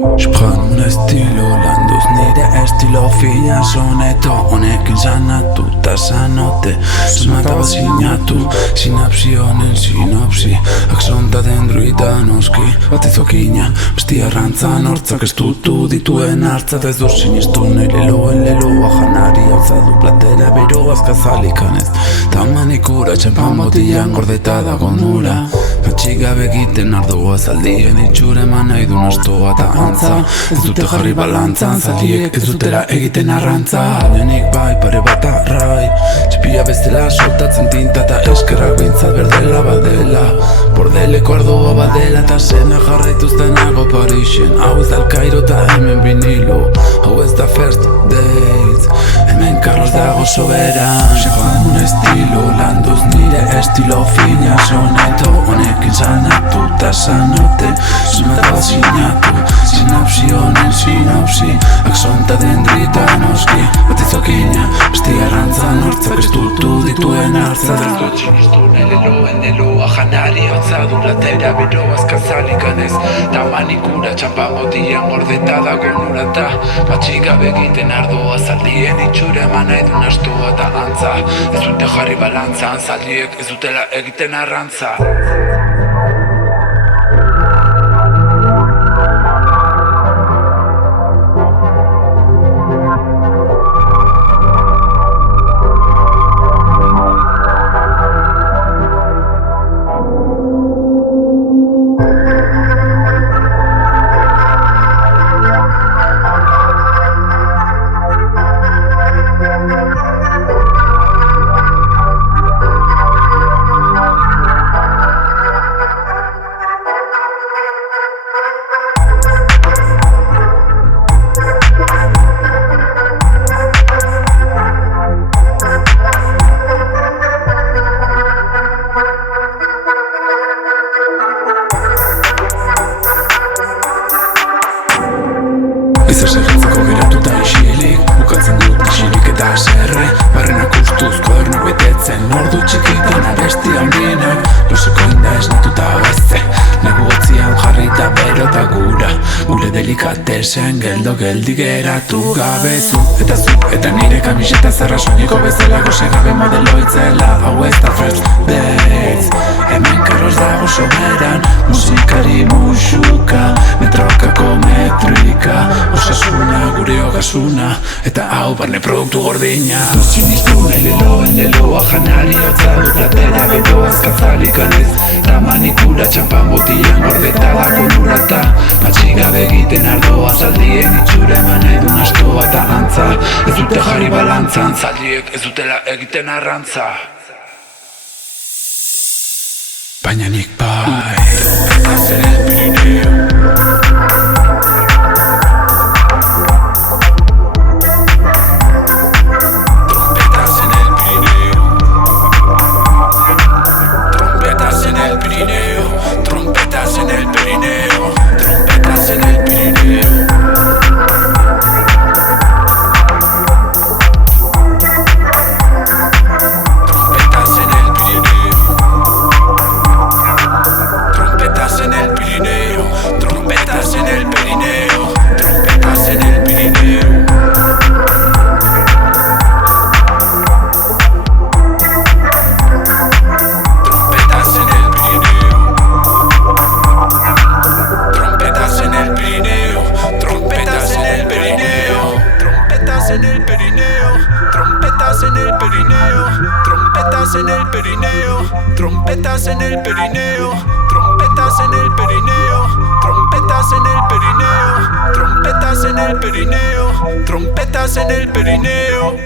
Sprang un estilo landuz nire estilo fila soneto honekin sanatuta sanote susmataba sinatu sinapsi honen sinopsi aksonta dendruita noski batizokina besti arrantzan hortzak estutu dituen hartzat ez du sinistu nire loen leloa janari hauza du platera bero azkazalikanez tamanikura txampan botian gordeta dago nura Patxigabe egiten ardoa zaldien itxure eman nahi du nastoa eta antza Ez dute jarri balantzan, zaldiek ez dutera egiten arrantza Denik bai pare bat arrai Txipia bestela soltatzen tinta eta eskerrak bintzat berdela badela Bordeleko ardoa badela eta sena jarraituztenago Parixen Hau ez da Alkairo eta hemen vinilo Hau ez da first dates Hemen Carlos dago soberan Sepan un estilo landuz nire estilo fina soneto Honekin sanatuta sanote Susmataba sinatu Sinapsi honen sinopsi Aksonta dendrita noski Batizokina besti arrantzan hortzak estutu dituen hartza Sinistu nire loen leloa janari hotza du platera bero azkazalikanez Tamanikura txampan botian gordeta dago nurata Patxigabe egiten ardoa zaldien itxure eman nahi du nastoa eta antza Ez dute jarri balantzan zaldiek ez dutela egiten arrantza Ezer zerretzeko geratuta isilik Bukatzen dut isilik eta zerre Barrenak ustuz kodernak betetzen Ordu txikitan abesti handinak Loseko inda esnatuta oeze Negu gotzian jarrita bero eta gura Gure delikatesen geldo geldi geratu gabezu Eta nire kamiseta zarra soineko bezala Gose gabe modelo itzela Hau ez da first dates Hemen Carlos dago soberan Musikari musuka Metrokako metrika Osasuna gure ogasuna Eta hau barne produktu gordina Sinistu nire loen leloa janari hotza du platera bero azkazalikanez Tamanikura txampan botian gordeta dago nurata Patxigabe egiten ardoa zaldien itxure eman nahi du nastoa eta antza Ez dute jarri balantzan zaldiek ez dutela egiten arrantza Baina nik bai Trompetas en el Pirineo Trompetas en el Pirineo, trompetas en el Pirineo, trompetas en el Pirineo, trompetas en el Pirineo, trompetas en el Pirineo, trompetas en el Pirineo, trompetas en el Pirineo.